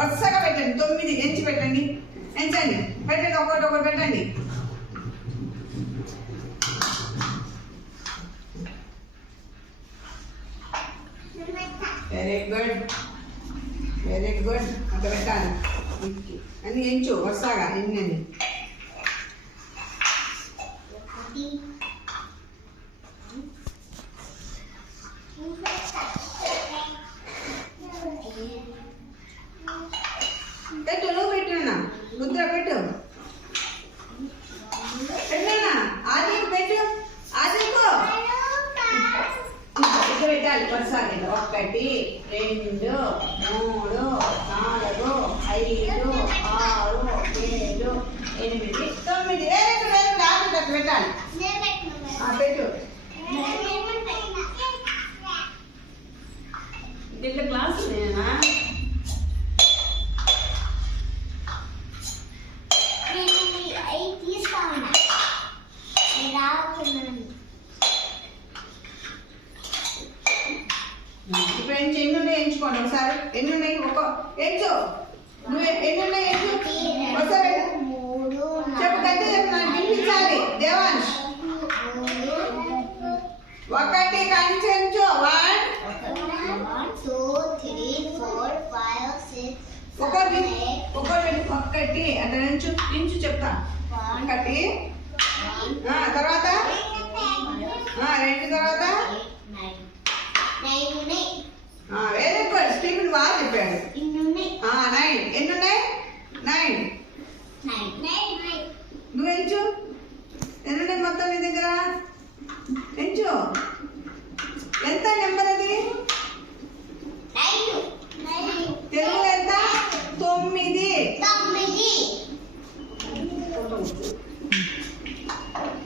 వరుసగా పెట్టండి 9 ఎంచి పెట్టండి ఎంచండి పెట్టండి ఒకటి పెట్టండి వెరీ గుడ్ అక్కడ పెట్టాలి అన్ని ఎంచు వరుసగా ఎన్ని పెట్టు నువ్వు పెట్టున్నా ముద్ర పెట్టు పెట్టనా ఆది పెట్టు ఆదికు పెట్టాలి వరుసగా 1 2 3 4 5 6 7 8 9 వేరే పెట్టాలి పెట్టు దీంట్లో క్లాస్ నేనా ఇప్పుడు ఎన్ని ఉన్నాయి ఎంచుకోండి ఒకసారి ఎన్ని ఉన్నాయి ఒక ఎంచు నువ్వు ఎన్ని ఉన్నాయి ఎంచు ఒకసారి చెప్పు గట్టి చెప్పు నాకు వినిపించాలి దేవాంశ్ 1 కంచెంచు 1 2 3 4 5 6 ఒకటి అంటే ఇంచు చెప్తా 1 తర్వాత 2 తర్వాత 9 వెరీ గుడ్ స్టీఫెన్ బాగా చెప్పాడు 9 ఎన్ని ఉన్నాయి 9 నువ్వు ఎంచు ఎన్ని ఉన్నాయి మొత్తం నీ దగ్గర ఎంచు ఎంత నెంబర్